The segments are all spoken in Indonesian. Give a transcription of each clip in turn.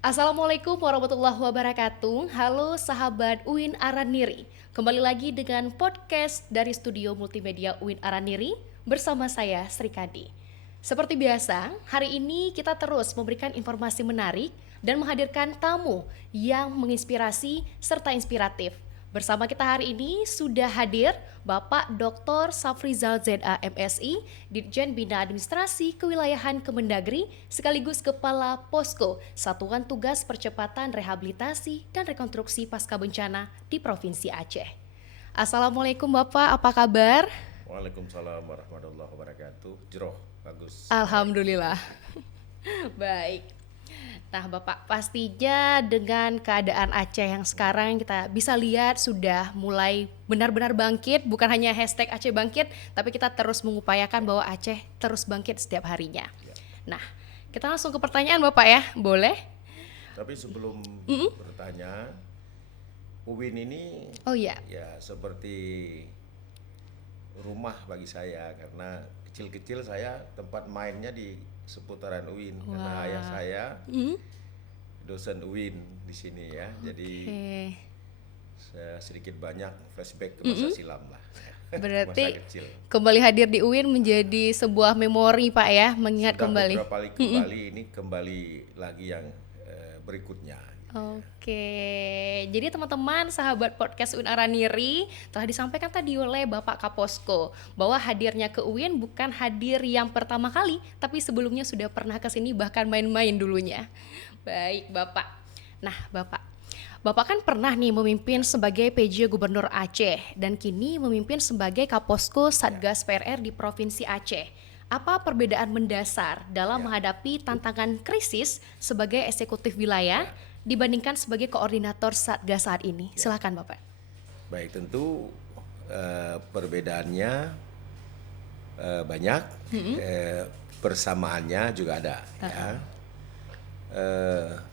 Assalamualaikum warahmatullahi wabarakatuh. Halo sahabat UIN Araniri. Kembali lagi dengan podcast dari Studio Multimedia UIN Araniri bersama saya Sri Kandi. Seperti biasa, hari ini kita terus memberikan informasi menarik dan menghadirkan tamu yang menginspirasi serta inspiratif. Bersama kita hari ini sudah hadir Bapak Dr. Safrizal ZA MSI, Dirjen Bina Administrasi Kewilayahan Kemendagri, sekaligus Kepala Posko Satuan Tugas Percepatan Rehabilitasi dan Rekonstruksi Pasca Bencana di Provinsi Aceh. Assalamualaikum Bapak, apa kabar? Waalaikumsalam warahmatullahi wabarakatuh. Jeroh, bagus. Alhamdulillah. Baik. Nah, Bapak, pastinya dengan keadaan Aceh yang sekarang kita bisa lihat sudah mulai benar-benar bangkit, bukan hanya hashtag Aceh bangkit, tapi kita terus mengupayakan bahwa Aceh terus bangkit setiap harinya. Ya. Nah, kita langsung ke pertanyaan Bapak ya, boleh? Tapi sebelum bertanya, UIN ini Oh iya. ya seperti rumah bagi saya karena kecil-kecil saya tempat mainnya di seputaran UIN karena Wah. ayah saya dosen UIN di sini ya. Jadi Oke. saya sedikit banyak flashback ke masa silam lah. Berarti Masa kecil. kembali hadir di UIN menjadi sebuah memori Pak ya, mengingat Sudah kembali. beberapa kali kembali ini kembali lagi yang berikutnya. Oke, jadi teman-teman sahabat podcast UIN Araniri telah disampaikan tadi oleh Bapak Kaposko bahwa hadirnya ke UIN bukan hadir yang pertama kali, tapi sebelumnya sudah pernah ke sini bahkan main-main dulunya. Baik Bapak. Nah Bapak kan pernah nih memimpin sebagai PJ Gubernur Aceh dan kini memimpin sebagai Kaposko Satgas PRR di Provinsi Aceh. Apa perbedaan mendasar dalam menghadapi tantangan krisis sebagai eksekutif wilayah dibandingkan sebagai koordinator Satgas saat ini? Silakan Bapak. Baik, tentu perbedaannya banyak, persamaannya juga ada. Ya.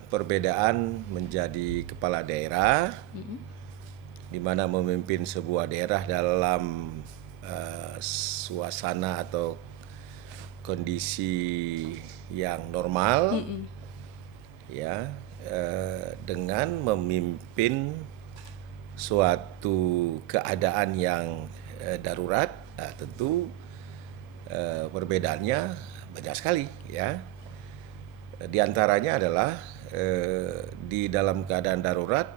Perbedaan menjadi kepala daerah, di mana memimpin sebuah daerah dalam suasana atau kondisi yang normal, ya, dengan memimpin suatu keadaan yang darurat, tentu perbedaannya banyak sekali, ya. Di antaranya adalah di dalam keadaan darurat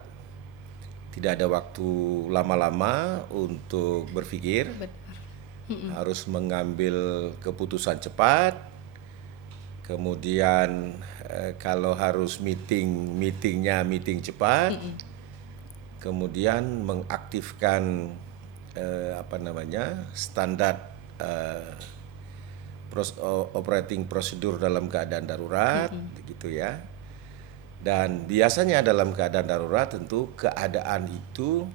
tidak ada waktu lama-lama untuk berpikir, harus mengambil keputusan cepat. Kemudian kalau harus meetingnya meeting cepat. Kemudian mengaktifkan standar operating prosedur dalam keadaan darurat, gitu ya. Dan biasanya dalam keadaan darurat tentu keadaan itu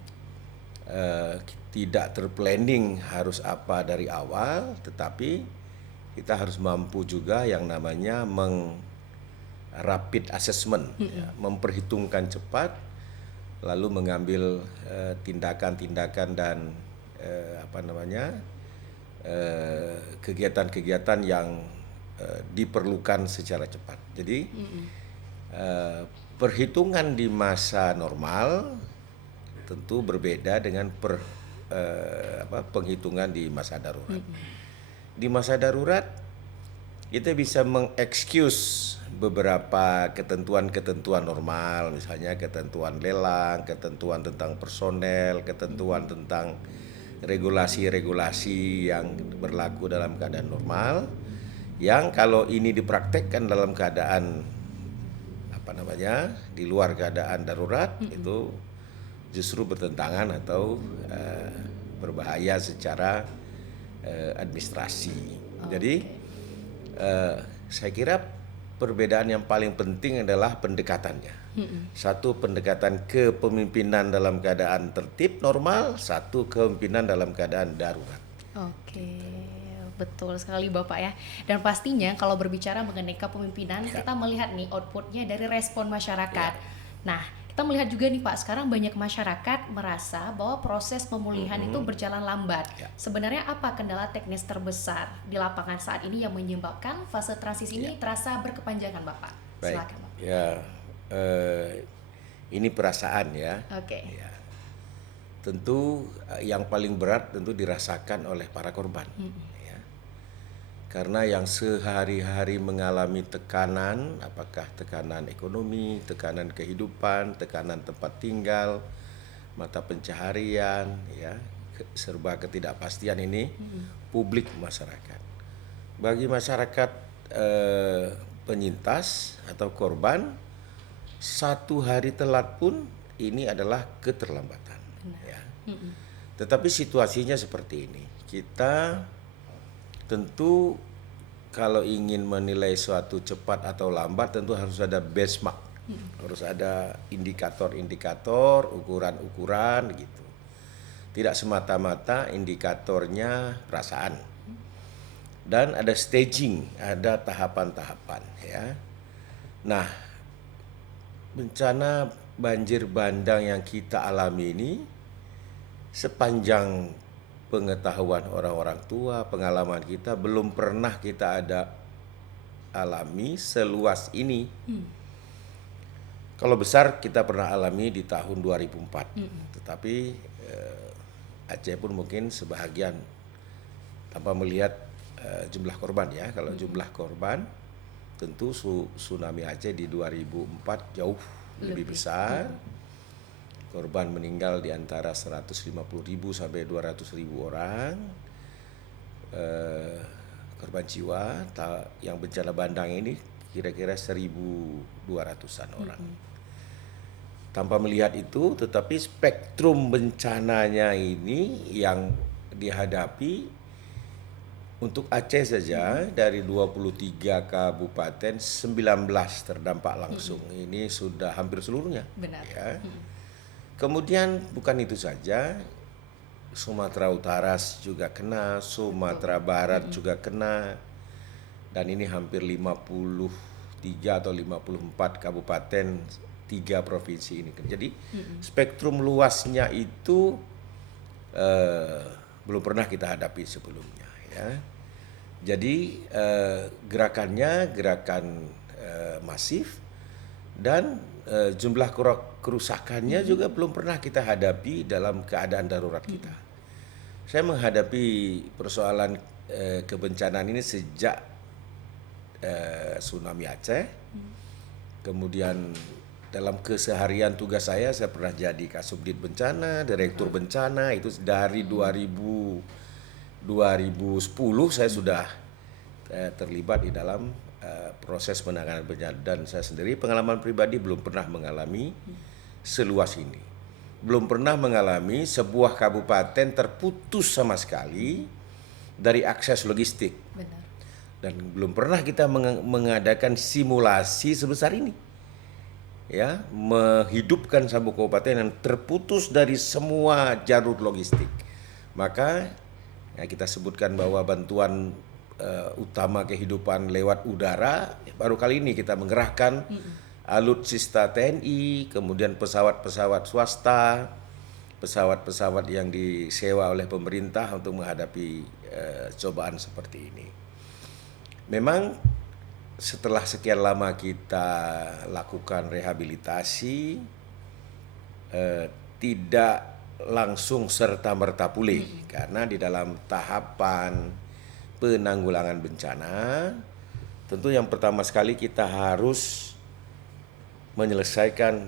tidak terplanning harus apa dari awal, tetapi kita harus mampu juga yang namanya rapid assessment, ya, memperhitungkan cepat, lalu mengambil tindakan-tindakan dan kegiatan-kegiatan yang diperlukan secara cepat. Jadi perhitungan di masa normal tentu berbeda dengan penghitungan di masa darurat. Di masa darurat kita bisa mengexcuse beberapa ketentuan-ketentuan normal, misalnya ketentuan lelang, ketentuan tentang personel, ketentuan tentang regulasi-regulasi yang berlaku dalam keadaan normal, yang kalau ini dipraktekkan dalam keadaan di luar keadaan darurat, itu justru bertentangan atau berbahaya secara administrasi. Jadi saya kira perbedaan yang paling penting adalah pendekatannya. Satu, pendekatan kepemimpinan dalam keadaan tertib normal, satu kepemimpinan dalam keadaan darurat. Oke, betul sekali Bapak ya. Dan pastinya kalau berbicara mengenai kepemimpinan, kita melihat nih outputnya dari respon masyarakat. Nah, kita melihat juga nih Pak, sekarang banyak masyarakat merasa bahwa proses pemulihan itu berjalan lambat. Sebenarnya apa kendala teknis terbesar di lapangan saat ini yang menyebabkan fase transisi ini terasa berkepanjangan Bapak? Baik. Silakan Bapak. Ya, ini perasaan ya. Oke. Ya. Tentu yang paling berat tentu dirasakan oleh para korban. Ya. Karena yang sehari-hari mengalami tekanan, apakah tekanan ekonomi, tekanan kehidupan, tekanan tempat tinggal, mata pencaharian, ya, serba ketidakpastian ini, publik masyarakat. Bagi masyarakat penyintas atau korban, satu hari telat pun ini adalah keterlambatan. Ya. Tetapi situasinya seperti ini. Kita tentu kalau ingin menilai suatu cepat atau lambat tentu harus ada benchmark. Harus ada indikator-indikator, ukuran-ukuran gitu. Tidak semata-mata indikatornya perasaan. Dan ada staging, ada tahapan-tahapan ya. Nah, bencana banjir bandang yang kita alami ini sepanjang pengetahuan orang-orang tua, pengalaman kita belum pernah kita ada alami seluas ini. Kalau besar kita pernah alami di tahun 2004, tetapi Aceh pun mungkin sebahagian tanpa melihat jumlah korban ya. Kalau jumlah korban tentu tsunami Aceh di 2004 jauh lebih besar. Korban meninggal di antara 150.000 sampai 200.000 orang. Korban jiwa yang bencana bandang ini kira-kira 1.200-an orang. Tanpa melihat itu, tetapi spektrum bencananya ini yang dihadapi untuk Aceh saja dari 23 kabupaten 19 terdampak langsung. Ini sudah hampir seluruhnya. Benar. Ya. Kemudian bukan itu saja, Sumatera Utara juga kena, Sumatera Barat juga kena, dan ini hampir 53 atau 54 kabupaten 3 provinsi ini. Jadi spektrum luasnya itu belum pernah kita hadapi sebelumnya. Ya. Jadi gerakannya gerakan masif dan jumlah kerusakannya juga belum pernah kita hadapi dalam keadaan darurat kita. Saya menghadapi persoalan kebencanaan ini sejak tsunami Aceh. Kemudian dalam keseharian tugas saya pernah jadi Kasubdit Bencana, Direktur Bencana, itu dari 2010 saya sudah terlibat di dalam proses penanganan bencana, dan saya sendiri pengalaman pribadi belum pernah mengalami seluas ini. Belum pernah mengalami sebuah kabupaten terputus sama sekali dari akses logistik. Benar. Dan belum pernah kita mengadakan simulasi sebesar ini. Ya, menghidupkan sebuah kabupaten yang terputus dari semua jalur logistik. Maka ya, kita sebutkan bahwa bantuan utama kehidupan lewat udara, baru kali ini kita mengerahkan alutsista TNI, kemudian pesawat-pesawat swasta, pesawat-pesawat yang disewa oleh pemerintah untuk menghadapi cobaan seperti ini. Memang setelah sekian lama kita lakukan rehabilitasi, tidak langsung serta-merta pulih, karena di dalam tahapan penanggulangan bencana, tentu yang pertama sekali kita harus menyelesaikan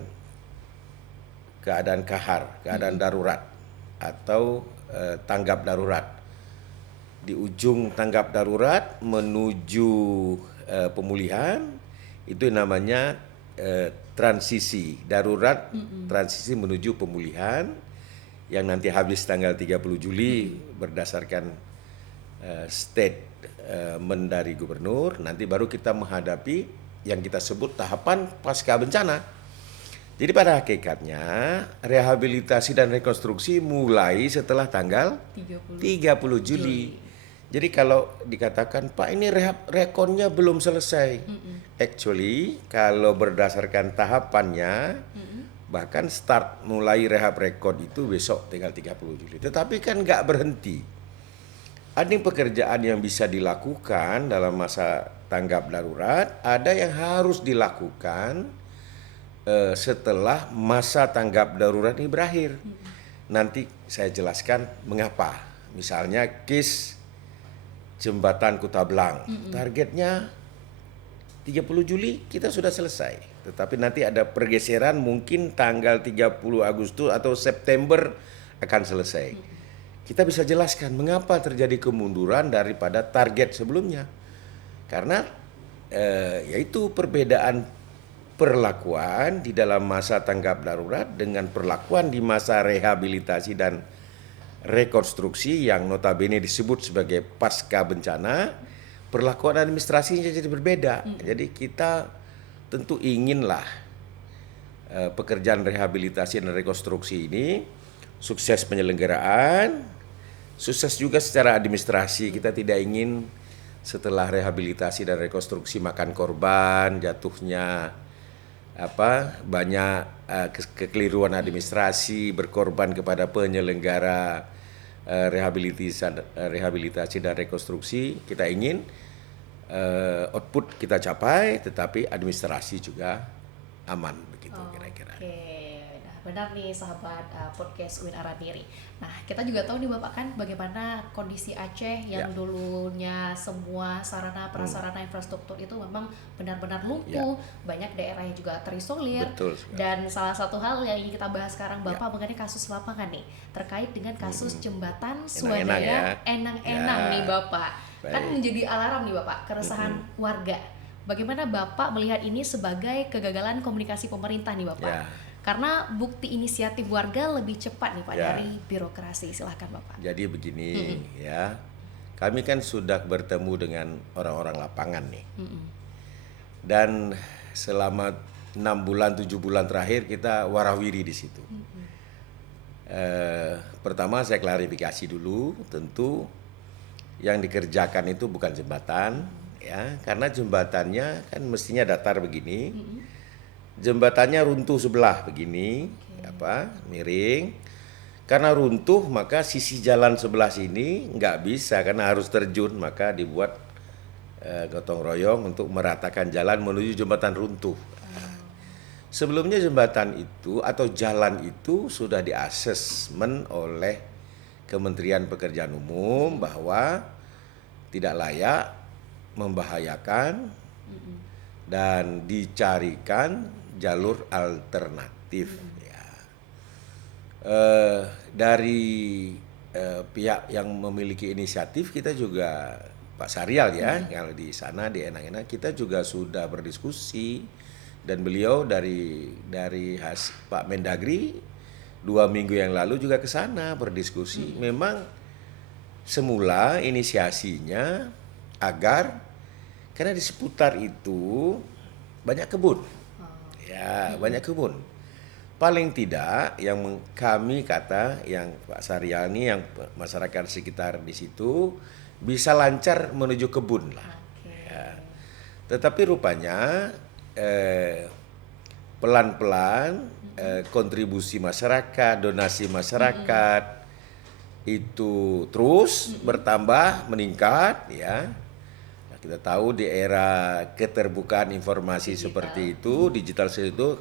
keadaan kahar, keadaan darurat atau tanggap darurat. Di ujung tanggap darurat menuju pemulihan itu namanya transisi darurat, transisi menuju pemulihan yang nanti habis tanggal 30 Juli berdasarkan statement dari gubernur. Nanti baru kita menghadapi yang kita sebut tahapan pasca bencana. Jadi pada hakikatnya rehabilitasi dan rekonstruksi mulai setelah tanggal 30 Juli. Jadi kalau dikatakan Pak ini rekonnya belum selesai, actually kalau berdasarkan tahapannya bahkan start mulai rehab rekon itu besok tanggal 30 Juli. Tetapi kan nggak berhenti. Ada pekerjaan yang bisa dilakukan dalam masa tanggap darurat, ada yang harus dilakukan setelah masa tanggap darurat ini berakhir. Nanti saya jelaskan mengapa. Misalnya case jembatan Kutablang, targetnya 30 Juli kita sudah selesai. Tetapi nanti ada pergeseran, mungkin tanggal 30 Agustus atau September akan selesai. Kita bisa jelaskan mengapa terjadi kemunduran daripada target sebelumnya. Karena yaitu perbedaan perlakuan di dalam masa tanggap darurat dengan perlakuan di masa rehabilitasi dan rekonstruksi yang notabene disebut sebagai pasca bencana, perlakuan administrasinya jadi berbeda. Jadi kita tentu inginlah pekerjaan rehabilitasi dan rekonstruksi ini sukses penyelenggaraan, sukses juga secara administrasi. Kita tidak ingin setelah rehabilitasi dan rekonstruksi makan korban, jatuhnya banyak kekeliruan administrasi, berkorban kepada penyelenggara rehabilitasi dan rekonstruksi. Kita ingin output kita capai, tetapi administrasi juga aman, begitu kira-kira. Oke, nah benar nih sahabat podcast UIN Araniri. Nah kita juga tahu nih Bapak kan bagaimana kondisi Aceh yang dulunya semua sarana prasarana infrastruktur itu memang benar-benar lumpuh, banyak daerah yang juga terisolir. Betul sekali. Dan salah satu hal yang ingin kita bahas sekarang Bapak mengenai kasus lapangan nih, terkait dengan kasus jembatan Swadaya Enang-Enang nih Bapak. Baik. Kan menjadi alarm nih Bapak, keresahan warga. Bagaimana Bapak melihat ini sebagai kegagalan komunikasi pemerintah nih Bapak? Ya. Karena bukti inisiatif warga lebih cepat nih Pak Ya. dari birokrasi. Silahkan Bapak. Jadi begini ya, kami kan sudah bertemu dengan orang-orang lapangan nih. Dan selama 6 bulan, 7 bulan terakhir kita warawiri di situ. Pertama saya klarifikasi dulu, tentu yang dikerjakan itu bukan jembatan, ya, karena jembatannya kan mestinya datar begini, jembatannya runtuh sebelah begini, miring. Karena runtuh maka sisi jalan sebelah sini nggak bisa karena harus terjun, maka dibuat gotong royong untuk meratakan jalan menuju jembatan runtuh. Sebelumnya jembatan itu atau jalan itu sudah diasesmen oleh Kementerian Pekerjaan Umum bahwa tidak layak, membahayakan, dan dicarikan jalur alternatif. Dari pihak yang memiliki inisiatif kita juga Pak Saryal ya, kalau di sana di Enang-Enang kita juga sudah berdiskusi dan beliau dari Pak Mendagri 2 minggu yang lalu juga ke sana berdiskusi. Memang semula inisiasinya agar karena di seputar itu banyak kebun. Ya, banyak kebun. Paling tidak yang kami kata yang Pak Saryal ini yang masyarakat sekitar di situ bisa lancar menuju kebun lah. Ya. Tetapi rupanya pelan-pelan kontribusi masyarakat, donasi masyarakat itu terus bertambah, meningkat ya. Nah, kita tahu di era keterbukaan informasi seperti itu, digital itu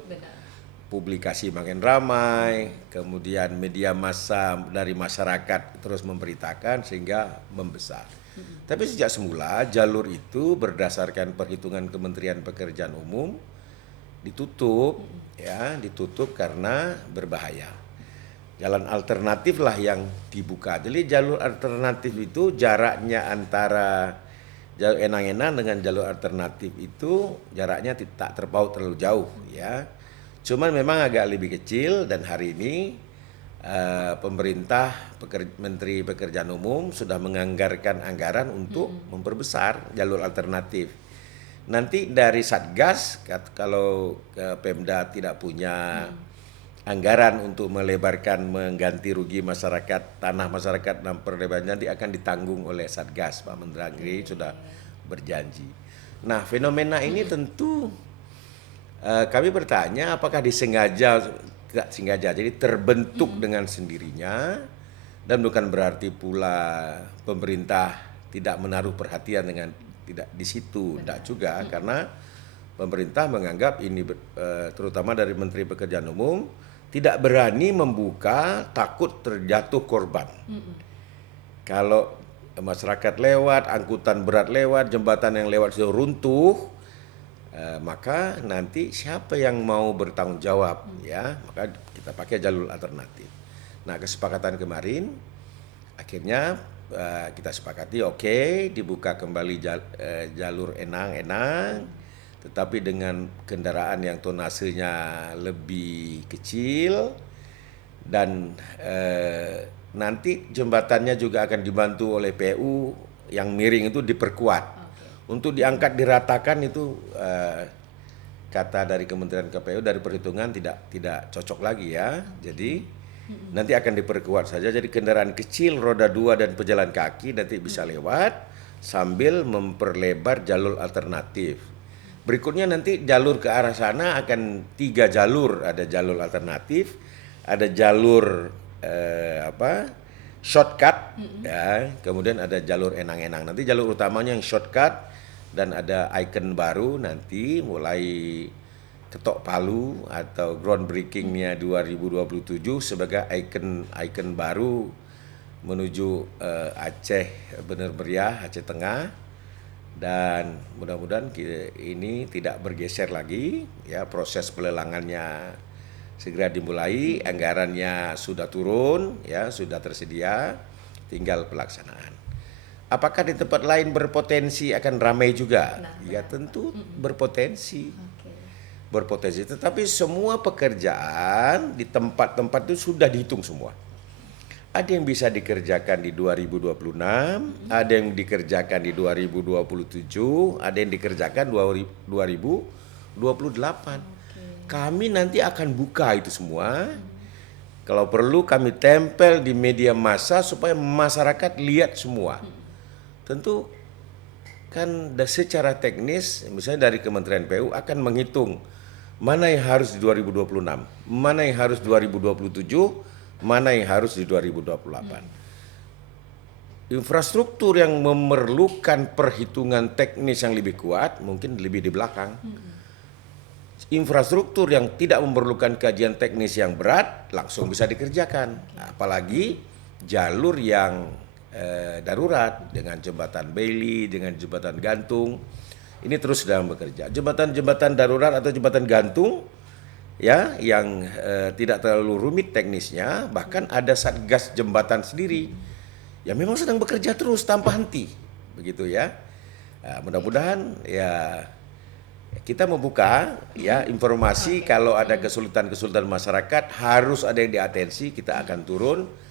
publikasi makin ramai, kemudian media massa dari masyarakat terus memberitakan sehingga membesar. Tapi sejak semula jalur itu berdasarkan perhitungan Kementerian Pekerjaan Umum ditutup karena berbahaya. Jalan alternatif lah yang dibuka. Jadi jalur alternatif itu jaraknya antara jalur Enang-Enang dengan jalur alternatif itu jaraknya tak terpaut terlalu jauh ya. Cuman memang agak lebih kecil dan hari ini pemerintah Menteri Pekerjaan Umum sudah menganggarkan anggaran untuk memperbesar jalur alternatif. Nanti dari Satgas kalau Pemda tidak punya anggaran untuk melebarkan mengganti rugi masyarakat, tanah masyarakat dan perlebaran nanti akan ditanggung oleh Satgas. Pak Mendagri sudah berjanji. Nah, fenomena ini tentu kami bertanya apakah disengaja, tidak sengaja, jadi terbentuk dengan sendirinya dan bukan berarti pula pemerintah tidak menaruh perhatian dengan tidak di situ, tidak juga karena pemerintah menganggap ini terutama dari Menteri Pekerjaan Umum tidak berani membuka, takut terjatuh korban. Kalau masyarakat lewat, angkutan berat lewat, jembatan yang lewat sudah runtuh, maka nanti siapa yang mau bertanggung jawab, ya? Maka kita pakai jalur alternatif. Nah, kesepakatan kemarin akhirnya kita sepakati dibuka kembali jalur Enang, tetapi dengan kendaraan yang tonasenya lebih kecil dan nanti jembatannya juga akan dibantu oleh PU yang miring itu diperkuat. Untuk diangkat diratakan itu kata dari Kementerian KPU dari perhitungan tidak cocok lagi ya. Jadi nanti akan diperkuat saja. Jadi kendaraan kecil roda 2 dan pejalan kaki nanti bisa lewat sambil memperlebar jalur alternatif. Berikutnya nanti jalur ke arah sana akan 3 jalur, ada jalur alternatif, ada jalur shortcut, ya, kemudian ada jalur Enang-Enang. Nanti jalur utamanya yang shortcut dan ada ikon baru nanti mulai ketok palu atau groundbreakingnya 2027 sebagai ikon baru menuju Aceh Bener Meriah, Aceh Tengah, dan mudah-mudahan ini tidak bergeser lagi, ya, proses pelelangannya segera dimulai, anggarannya sudah turun, ya, sudah tersedia, tinggal pelaksanaan. Apakah di tempat lain berpotensi akan ramai juga? Ya tentu berpotensi. Berpotensi, tetapi semua pekerjaan di tempat-tempat itu sudah dihitung semua. Ada yang bisa dikerjakan di 2026, ada yang dikerjakan di 2027, ada yang dikerjakan 2028. Kami nanti akan buka itu semua. Kalau perlu kami tempel di media massa supaya masyarakat lihat semua. Tentu kan secara teknis misalnya dari Kementerian PU akan menghitung mana yang harus di 2026, mana yang harus 2027, mana yang harus di 2028. Infrastruktur yang memerlukan perhitungan teknis yang lebih kuat mungkin lebih di belakang. Infrastruktur yang tidak memerlukan kajian teknis yang berat langsung bisa dikerjakan. Apalagi jalur yang darurat dengan jembatan Bailey, dengan jembatan gantung, ini terus sedang bekerja. Jembatan-jembatan darurat atau jembatan gantung, ya, yang tidak terlalu rumit teknisnya, bahkan ada satgas jembatan sendiri, ya memang sedang bekerja terus tanpa henti, begitu ya. Mudah-mudahan ya kita membuka ya informasi kalau ada kesulitan-kesulitan masyarakat harus ada yang diatensi, kita akan turun.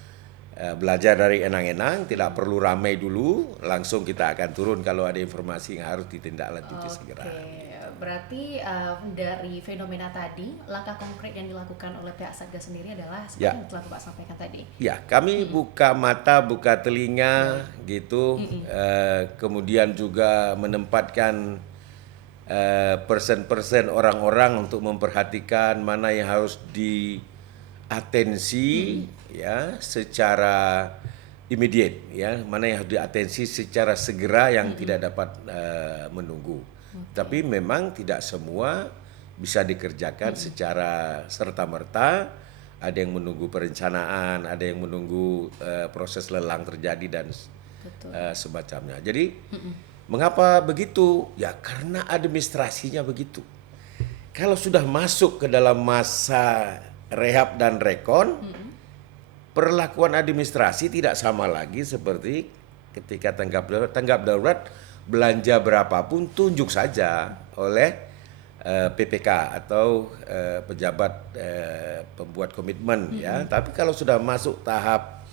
Belajar dari Enang-Enang, tidak perlu ramai dulu, langsung kita akan turun kalau ada informasi yang harus ditindaklanjuti segera. Berarti dari fenomena tadi, langkah konkret yang dilakukan oleh pihak Satgas sendiri adalah seperti yang telah Bapak sampaikan tadi. Ya, kami buka mata, buka telinga, gitu, kemudian juga menempatkan persen-persen orang-orang untuk memperhatikan mana yang harus diatensi, ya, secara immediate, ya, mana yang harus diatensi secara segera yang tidak dapat menunggu. Tapi memang tidak semua bisa dikerjakan secara serta-merta. Ada yang menunggu perencanaan, ada yang menunggu proses lelang terjadi dan semacamnya. Jadi mengapa begitu? Ya karena administrasinya begitu. Kalau sudah masuk ke dalam masa rehab dan rekon, perlakuan administrasi tidak sama lagi seperti ketika tanggap darurat, belanja berapapun tunjuk saja oleh PPK atau pejabat pembuat komitmen, ya. Tapi kalau sudah masuk tahap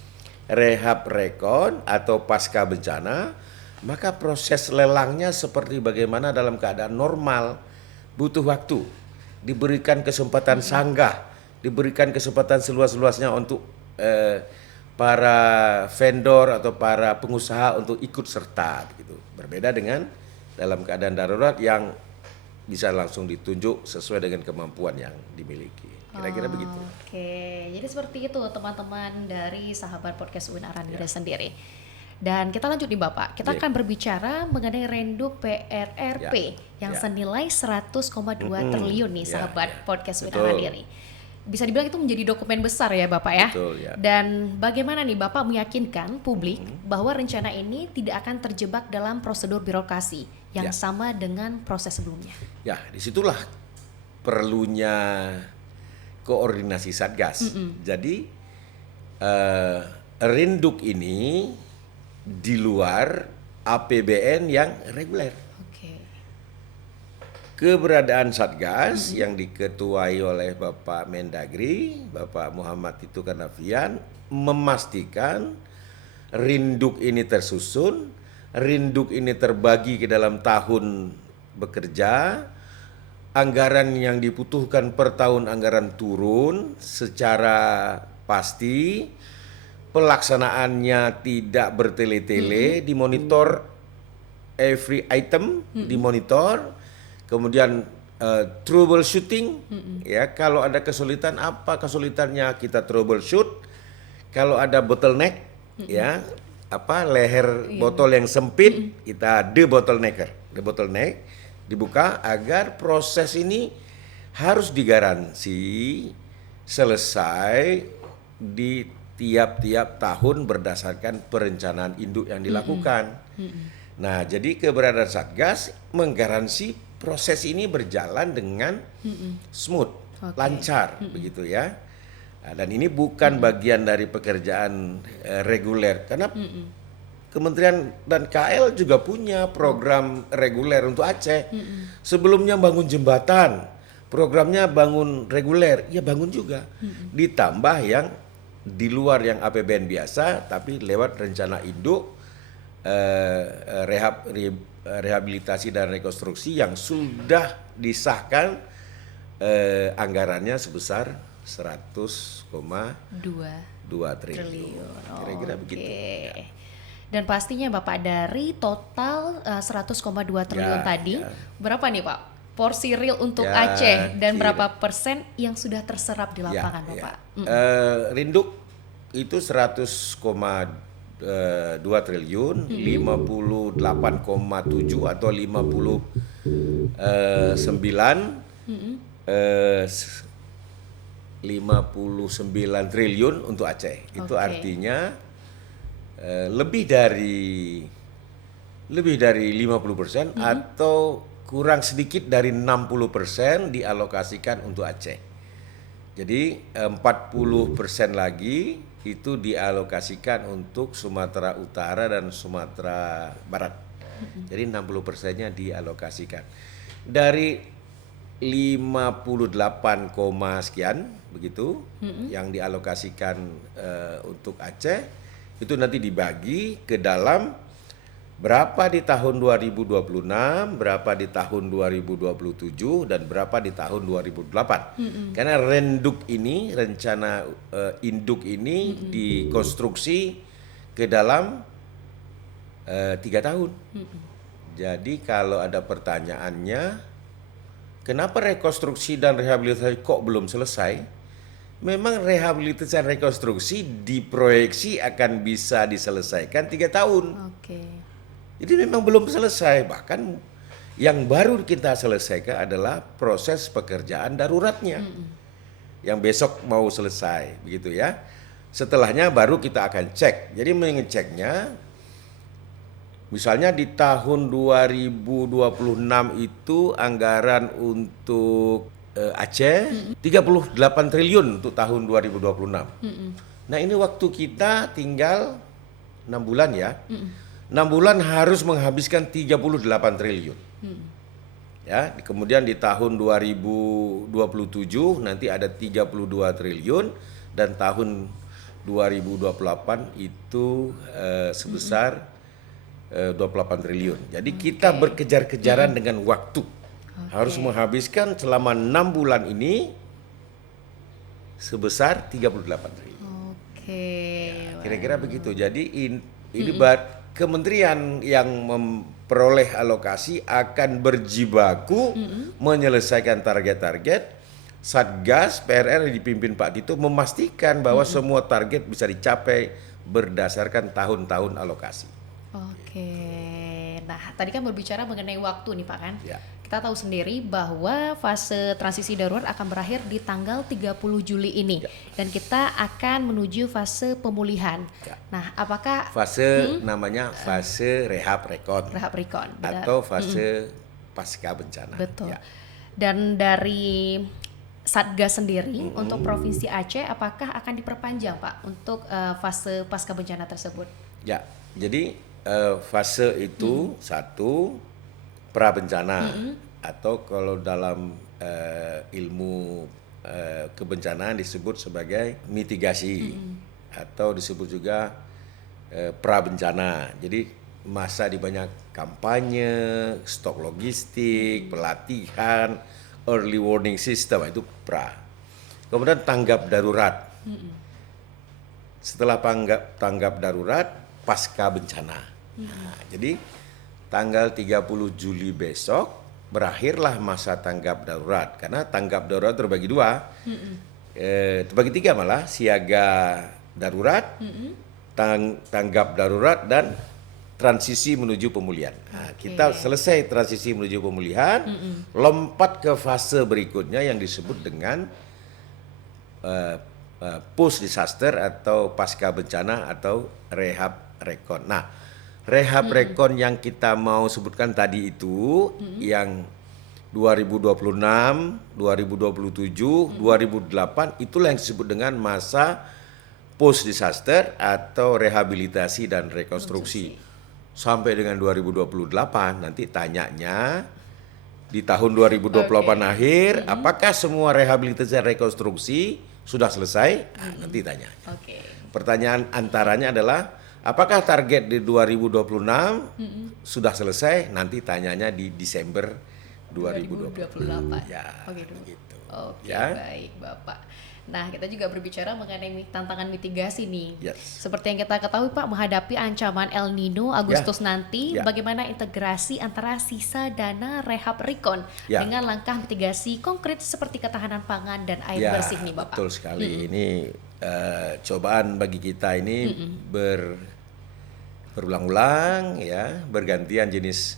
rehab rekon atau pasca bencana, maka proses lelangnya seperti bagaimana dalam keadaan normal, butuh waktu, diberikan kesempatan sanggah, diberikan kesempatan seluas-luasnya untuk para vendor atau para pengusaha untuk ikut serta, gitu. Berbeda dengan dalam keadaan darurat yang bisa langsung ditunjuk sesuai dengan kemampuan yang dimiliki. Kira-kira begitu. Oke, jadi seperti itu teman-teman dari sahabat podcast UIN Aranire sendiri. Dan kita lanjut nih Bapak, kita Iya. akan berbicara mengenai Renduk PRRP yang Ya. senilai 100,2 triliun nih Ya, sahabat ya. podcast Betul. Win Diri. Bisa dibilang itu menjadi dokumen besar ya Bapak ya. Betul, ya. Dan bagaimana nih Bapak meyakinkan publik bahwa rencana ini tidak akan terjebak dalam prosedur birokrasi yang Ya. sama dengan proses sebelumnya. Ya, disitulah perlunya koordinasi Satgas. Jadi Renduk ini di luar APBN yang reguler. Oke. Keberadaan Satgas yang diketuai oleh Bapak Mendagri, Bapak Muhammad Tito Karnavian, memastikan Renduk ini tersusun, Renduk ini terbagi ke dalam tahun bekerja, anggaran yang dibutuhkan per tahun anggaran turun secara pasti, pelaksanaannya tidak bertele-tele, dimonitor every item, dimonitor, kemudian troubleshooting, ya kalau ada kesulitan apa kesulitannya kita troubleshoot, kalau ada bottleneck, ya apa leher botol yang sempit kita debottleneck dibuka agar proses ini harus digaransi selesai di tiap-tiap tahun berdasarkan perencanaan induk yang dilakukan. Nah, jadi keberadaan Satgas menggaransi proses ini berjalan dengan smooth, lancar, begitu ya. Nah, dan ini bukan bagian dari pekerjaan reguler karena Kementerian dan KL juga punya program reguler untuk Aceh. Sebelumnya bangun jembatan, programnya bangun reguler, ya bangun juga. Ditambah yang di luar yang APBN biasa, tapi lewat rencana induk, rehabilitasi dan rekonstruksi yang sudah disahkan anggarannya sebesar 100,2 triliun. Kira-kira begitu. Ya. Dan pastinya Bapak dari total 100,2 triliun tadi, berapa nih Pak porsi real untuk Aceh dan berapa persen yang sudah terserap di lapangan Bapak? Rinduk itu 100,2 triliun, 58,7 atau 59 triliun untuk Aceh. Itu artinya lebih dari 50% atau kurang sedikit dari 60% dialokasikan untuk Aceh. Jadi 40% lagi itu dialokasikan untuk Sumatera Utara dan Sumatera Barat. Jadi 60%-nya dialokasikan. Dari 58, sekian begitu yang dialokasikan untuk Aceh, itu nanti dibagi ke dalam berapa di tahun 2026, berapa di tahun 2027, dan berapa di tahun 2028. Karena Renduk ini, rencana induk ini dikonstruksi ke dalam 3 tahun. Jadi kalau ada pertanyaannya, kenapa rekonstruksi dan rehabilitasi kok belum selesai? Memang rehabilitasi dan rekonstruksi diproyeksi akan bisa diselesaikan 3 tahun. Jadi memang belum selesai, bahkan yang baru kita selesaikan adalah proses pekerjaan daruratnya, yang besok mau selesai, begitu ya. Setelahnya baru kita akan cek. Jadi mengeceknya, misalnya di tahun 2026 itu anggaran untuk Aceh 38 triliun untuk tahun 2026. Nah ini waktu kita tinggal 6 bulan ya. 6 bulan harus menghabiskan 38 triliun. Ya, kemudian di tahun 2027 nanti ada 32 triliun dan tahun 2028 itu sebesar 28 triliun. Jadi kita berkejar-kejaran dengan waktu. Harus menghabiskan selama 6 bulan ini sebesar 38 triliun. Kira-kira begitu. Jadi ini kementerian yang memperoleh alokasi akan berjibaku menyelesaikan target-target. Satgas PRR yang dipimpin Pak Tito memastikan bahwa semua target bisa dicapai berdasarkan tahun-tahun alokasi. Oke. Nah, tadi kan berbicara mengenai waktu nih Pak kan. Ya. Kita tahu sendiri bahwa fase transisi darurat akan berakhir di tanggal 30 Juli ini. Ya. Dan kita akan menuju fase pemulihan. Ya. Nah, apakah Namanya fase rehab rekon rehab recon? Benar. atau fase pasca bencana. Betul. Ya. Dan dari Satgas sendiri untuk Provinsi Aceh apakah akan diperpanjang Pak untuk fase pasca bencana tersebut? Ya, jadi fase itu satu pra bencana atau kalau dalam ilmu kebencanaan disebut sebagai mitigasi atau disebut juga pra bencana. Jadi masa di banyak kampanye, stok logistik, pelatihan, early warning system itu pra. Kemudian tanggap darurat. Setelah tanggap darurat pasca bencana. Nah, jadi tanggal 30 Juli besok berakhirlah masa tanggap darurat karena tanggap darurat terbagi dua. Terbagi tiga malah, siaga darurat, tanggap darurat dan transisi menuju pemulihan. Nah, kita selesai transisi menuju pemulihan, lompat ke fase berikutnya yang disebut dengan post disaster atau pasca bencana atau rehab rekon. Nah, rehab rekon yang kita mau sebutkan tadi itu yang 2026, 2027, 2008 itulah yang disebut dengan masa post disaster atau rehabilitasi dan rekonstruksi. Sampai dengan 2028 nanti tanyanya di tahun 2028 akhir apakah semua rehabilitasi dan rekonstruksi sudah selesai? Nah, nanti tanya. Pertanyaan antaranya adalah apakah target di 2026 sudah selesai? Nanti tanyanya di Desember 2028. Ya, begitu. Ya. Baik Bapak. Nah, kita juga berbicara mengenai tantangan mitigasi nih. Yes. Seperti yang kita ketahui Pak, menghadapi ancaman El Nino Agustus nanti, bagaimana integrasi antara sisa dana rehab recon dengan langkah mitigasi konkret seperti ketahanan pangan dan air bersih nih Bapak? Betul sekali. Ini cobaan bagi kita ini berulang-ulang ya, bergantian jenis.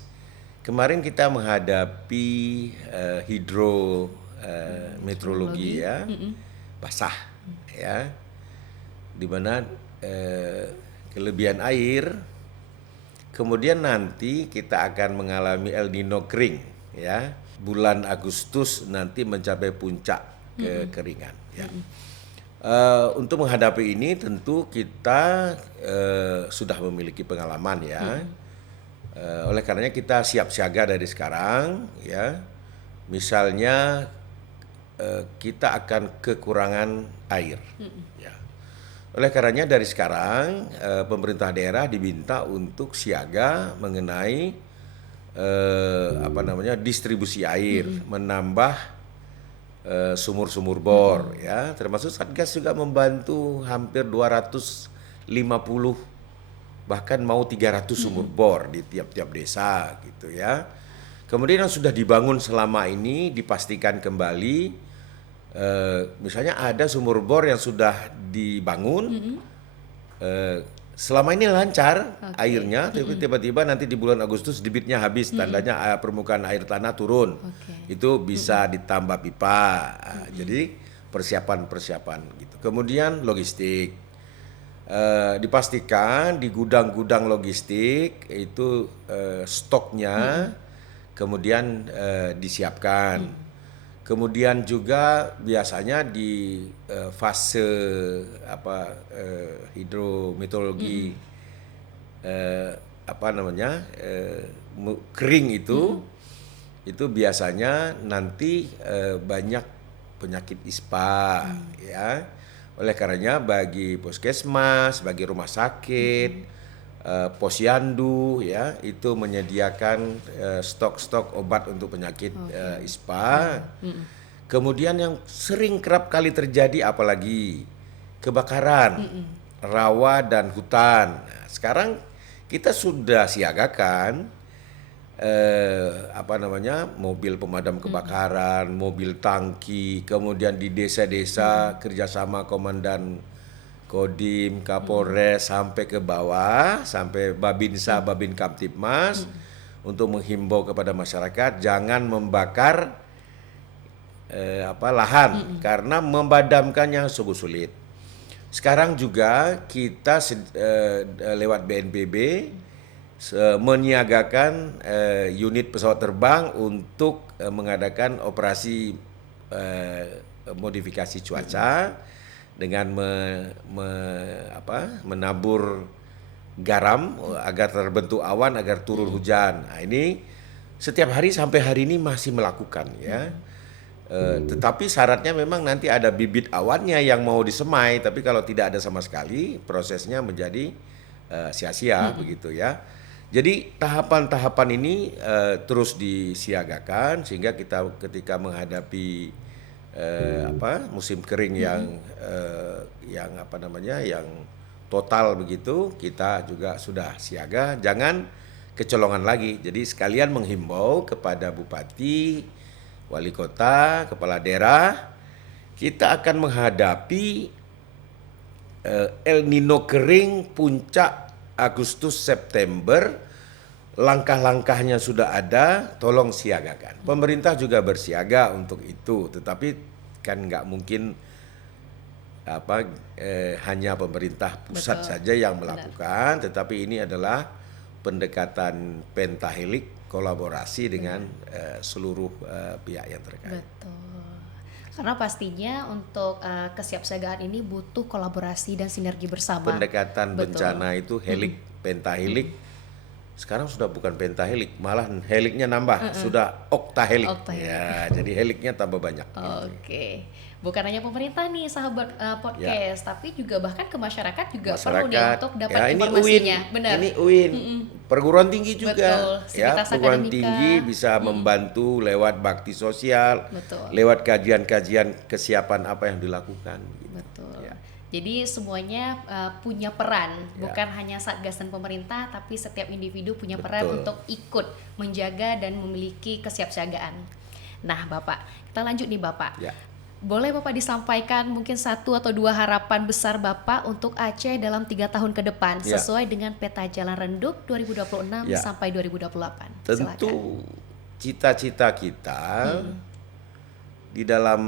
Kemarin kita menghadapi hidrometeorologi ya. Basah ya, di mana kelebihan air, kemudian nanti kita akan mengalami El Nino kering ya, bulan Agustus nanti mencapai puncak kekeringan ya. Untuk menghadapi ini tentu kita sudah memiliki pengalaman ya, oleh karenanya kita siap siaga dari sekarang ya, misalnya kita akan kekurangan air. Ya. Oleh karenanya dari sekarang pemerintah daerah diminta untuk siaga mengenai distribusi air, menambah sumur-sumur bor ya. Termasuk Satgas juga membantu hampir 250 bahkan mau 300 sumur bor di tiap-tiap desa gitu ya. Kemudian yang sudah dibangun selama ini dipastikan kembali. Misalnya ada sumur bor yang sudah dibangun, selama ini lancar airnya, tapi tiba-tiba nanti di bulan Agustus debitnya habis, tandanya permukaan air tanah turun, itu bisa ditambah pipa. Jadi persiapan gitu. Kemudian logistik, dipastikan di gudang-gudang logistik itu stoknya kemudian disiapkan. Kemudian juga biasanya di fase hidrometeorologi kering itu biasanya nanti banyak penyakit ISPA ya. Oleh karenanya bagi puskesmas, bagi rumah sakit, posyandu ya itu menyediakan stok-stok obat untuk penyakit ISPA. Kemudian yang sering kerap kali terjadi apalagi kebakaran rawa dan hutan. Nah, sekarang kita sudah siagakan mobil pemadam kebakaran, mobil tangki, kemudian di desa-desa kerjasama komandan Kodim, Kapolres sampai ke bawah, sampai Babinsa, Babin Kamtipmas untuk menghimbau kepada masyarakat jangan membakar lahan karena memadamkannya sungguh sulit. Sekarang juga kita lewat BNPB menyiagakan unit pesawat terbang untuk mengadakan operasi modifikasi cuaca dengan menabur garam agar terbentuk awan agar turun hujan. Nah, ini setiap hari sampai hari ini masih melakukan ya. Tetapi syaratnya memang nanti ada bibit awannya yang mau disemai, tapi kalau tidak ada sama sekali prosesnya menjadi sia-sia begitu ya. Jadi tahapan-tahapan ini terus disiagakan sehingga kita ketika menghadapi musim kering yang total begitu, kita juga sudah siaga, jangan kecolongan lagi. Jadi sekalian menghimbau kepada bupati, wali kota, kepala daerah, kita akan menghadapi El Nino kering puncak Agustus September. Langkah-langkahnya sudah ada, tolong siagakan. Pemerintah juga bersiaga untuk itu, tetapi kan nggak mungkin hanya pemerintah pusat saja yang melakukan, tetapi ini adalah pendekatan pentahelik kolaborasi dengan seluruh pihak yang terkait. Betul. Karena pastinya untuk kesiapsiagaan ini butuh kolaborasi dan sinergi bersama. Pendekatan bencana itu helik, pentahelik. Sekarang sudah bukan pentahelik, malah heliknya nambah, sudah oktahelik. Ya, jadi heliknya tambah banyak. Oke. Bukan hanya pemerintah nih sahabat podcast, tapi juga bahkan ke masyarakat juga perlu Masyarakat, nih untuk dapat ini informasinya. Benar. Ini UIN, perguruan tinggi juga. Betul, Ya, Sivitas perguruan Akademika. tinggi bisa membantu lewat bakti sosial, Betul. lewat kajian-kajian kesiapan apa yang dilakukan. Betul. Ya. Jadi semuanya punya peran, bukan hanya Satgas dan pemerintah, tapi setiap individu punya peran Betul. untuk ikut menjaga dan memiliki kesiapsiagaan. Nah, Bapak, kita lanjut nih, Bapak. Ya. Boleh Bapak disampaikan mungkin 1 atau 2 harapan besar Bapak untuk Aceh dalam 3 tahun ke depan Ya. sesuai dengan peta jalan Renduk 2026 Ya. sampai 2028. Tentu cita-cita kita di dalam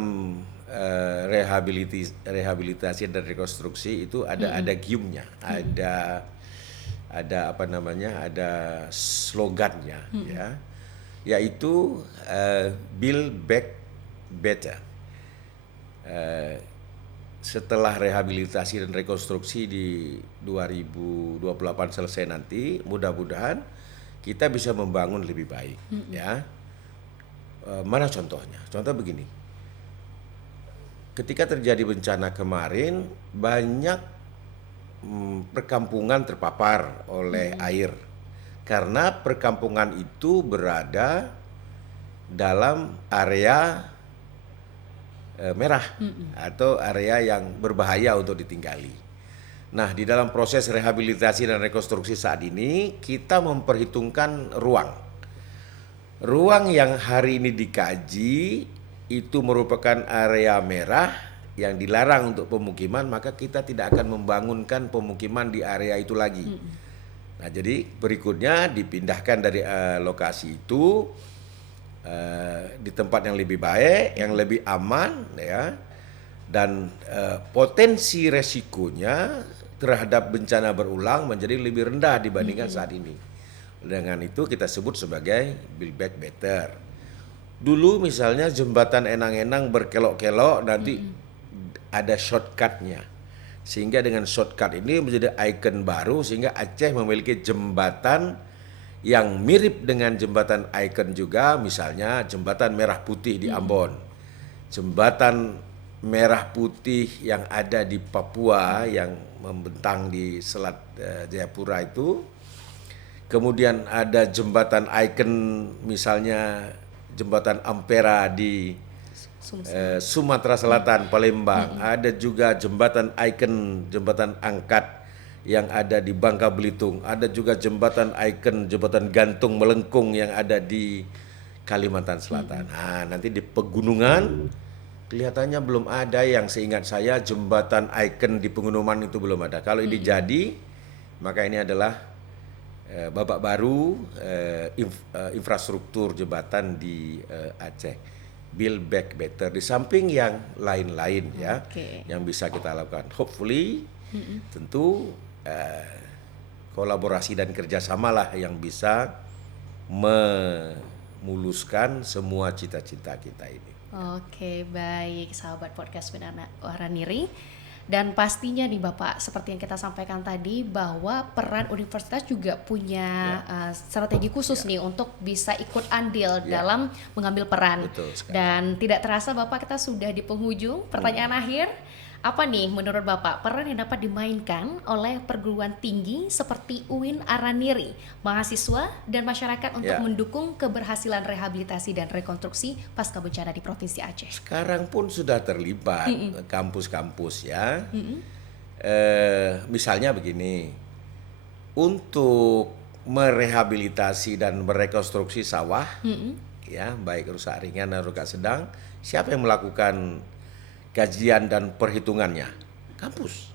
rehabilitasi dan rekonstruksi itu ada giumnya, ada ada slogannya ya, yaitu Build Back Better. Setelah rehabilitasi dan rekonstruksi di 2028 selesai nanti, mudah-mudahan kita bisa membangun lebih baik ya. Mana contohnya? Contoh begini. Ketika terjadi bencana kemarin, banyak perkampungan terpapar oleh air karena perkampungan itu berada dalam area merah atau area yang berbahaya untuk ditinggali. Nah, di dalam proses rehabilitasi dan rekonstruksi saat ini kita memperhitungkan ruang yang hari ini dikaji itu merupakan area merah yang dilarang untuk pemukiman, maka kita tidak akan membangunkan pemukiman di area itu lagi. Nah, jadi berikutnya dipindahkan dari lokasi itu di tempat yang lebih baik, yang lebih aman, ya, dan potensi resikonya terhadap bencana berulang menjadi lebih rendah dibandingkan saat ini. Dengan itu kita sebut sebagai Build Back Better. Dulu misalnya jembatan Enang-Enang berkelok-kelok, nanti ada shortcutnya. Sehingga dengan shortcut ini menjadi ikon baru sehingga Aceh memiliki jembatan yang mirip dengan jembatan ikon juga, misalnya jembatan Merah Putih di Ambon. Jembatan Merah Putih yang ada di Papua yang membentang di Selat Jayapura itu. Kemudian ada jembatan ikon misalnya jembatan Ampera di Sumatera Selatan, Palembang. Ada juga jembatan ikon, jembatan angkat yang ada di Bangka Belitung. Ada juga jembatan ikon, jembatan gantung melengkung yang ada di Kalimantan Selatan. Nah, nanti di pegunungan kelihatannya belum ada yang seingat saya jembatan ikon di pengumuman itu belum ada. Kalau ini jadi, maka ini adalah babak baru infrastruktur jembatan di Aceh. Build back better di samping yang lain-lain ya, yang bisa kita lakukan. Hopefully, tentu kolaborasi dan kerjasama lah yang bisa memuluskan semua cita-cita kita ini. Oke, baik sahabat podcast UIN Araniri. Dan pastinya nih Bapak, seperti yang kita sampaikan tadi bahwa peran universitas juga punya strategi khusus nih untuk bisa ikut andil dalam mengambil peran. Dan tidak terasa Bapak, kita sudah di penghujung. Pertanyaan akhir, apa nih menurut Bapak peran yang dapat dimainkan oleh perguruan tinggi seperti UIN Araniri, mahasiswa dan masyarakat untuk mendukung keberhasilan rehabilitasi dan rekonstruksi pasca bencana di Provinsi Aceh? Sekarang pun sudah terlibat kampus-kampus ya. Misalnya begini, untuk merehabilitasi dan merekonstruksi sawah, ya baik rusak ringan dan rusak sedang, siapa yang melakukan kajian dan perhitungannya? Kampus.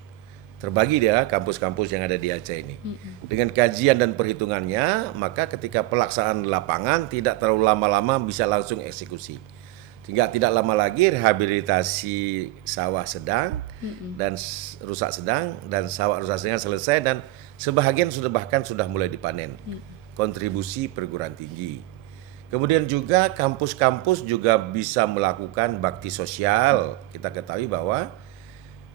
Terbagi dia kampus-kampus yang ada di Aceh ini. Dengan kajian dan perhitungannya, maka ketika pelaksanaan lapangan tidak terlalu lama-lama bisa langsung eksekusi. Sehingga tidak lama lagi rehabilitasi sawah sedang dan rusak sedang dan sawah rusak sedang selesai dan sebahagian bahkan sudah mulai dipanen. Kontribusi perguruan tinggi. Kemudian juga kampus-kampus juga bisa melakukan bakti sosial. Kita ketahui bahwa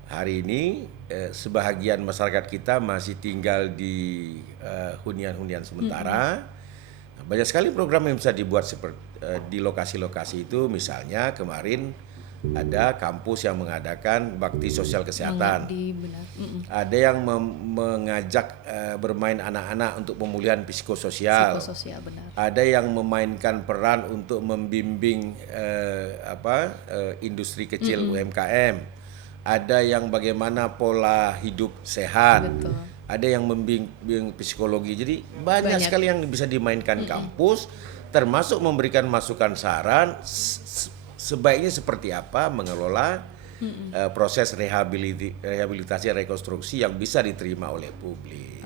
hari ini sebahagian masyarakat kita masih tinggal di hunian-hunian sementara. Banyak sekali program yang bisa dibuat di lokasi-lokasi itu. Misalnya kemarin ada kampus yang mengadakan bakti sosial kesehatan. Ada yang mengajak bermain anak-anak untuk pemulihan psikososial. Ada yang memainkan peran untuk membimbing industri kecil UMKM. Ada yang bagaimana pola hidup sehat. Ada yang membimbing psikologi. Jadi banyak sekali yang bisa dimainkan kampus, termasuk memberikan masukan saran sebaiknya seperti apa mengelola proses rehabilitasi rekonstruksi yang bisa diterima oleh publik.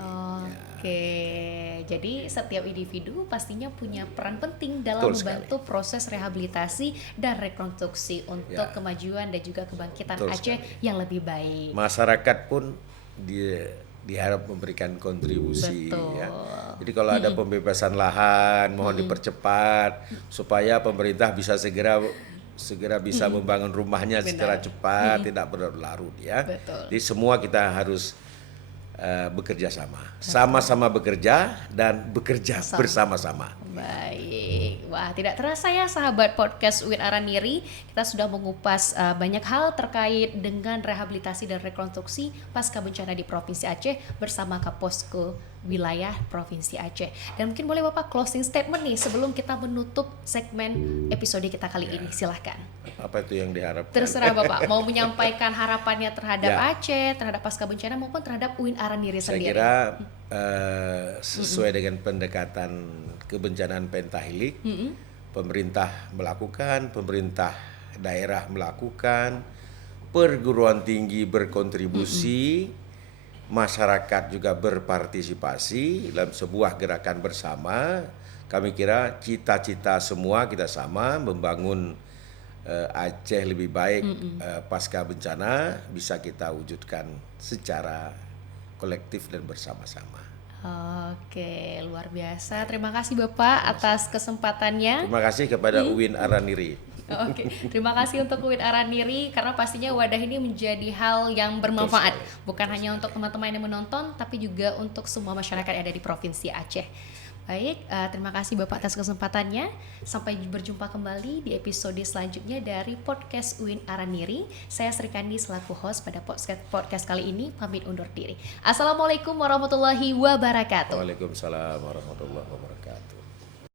Jadi setiap individu pastinya punya peran penting dalam membantu proses rehabilitasi dan rekonstruksi untuk kemajuan dan juga kebangkitan Aceh yang lebih baik. Masyarakat pun diharap memberikan kontribusi. Ya. Jadi kalau ada pembebasan lahan, mohon dipercepat supaya pemerintah bisa segera bisa membangun rumahnya secara cepat, tidak berlarut ya. Jadi semua kita harus bekerja sama bekerja dan bekerja bersama-sama. Baik, wah tidak terasa ya sahabat podcast UIN Araniri, kita sudah mengupas banyak hal terkait dengan rehabilitasi dan rekonstruksi pasca bencana di Provinsi Aceh bersama Kaposko wilayah Provinsi Aceh. Dan mungkin boleh Bapak closing statement nih sebelum kita menutup segmen episode kita kali ini, silahkan. Apa itu yang diharapkan? Terserah Bapak, mau menyampaikan harapannya terhadap Aceh, terhadap pasca bencana maupun terhadap UIN Araniri sendiri. Saya kira sesuai dengan pendekatan kebencanaan pentahilik, pemerintah melakukan, pemerintah daerah melakukan, perguruan tinggi berkontribusi, masyarakat juga berpartisipasi dalam sebuah gerakan bersama. Kami kira cita-cita semua kita sama, membangun Aceh lebih baik pasca bencana bisa kita wujudkan secara kolektif dan bersama-sama. Oke, luar biasa. Terima kasih Bapak atas kesempatannya. Terima kasih kepada UIN Araniri. Oke, terima kasih untuk UIN Araniri karena pastinya wadah ini menjadi hal yang bermanfaat bukan hanya untuk teman-teman yang menonton tapi juga untuk semua masyarakat yang ada di Provinsi Aceh. Baik, terima kasih Bapak atas kesempatannya. Sampai berjumpa kembali di episode selanjutnya dari podcast UIN Araniri. Saya Sri Kandi selaku host pada podcast kali ini pamit undur diri. Assalamualaikum warahmatullahi wabarakatuh. Waalaikumsalam warahmatullahi wabarakatuh.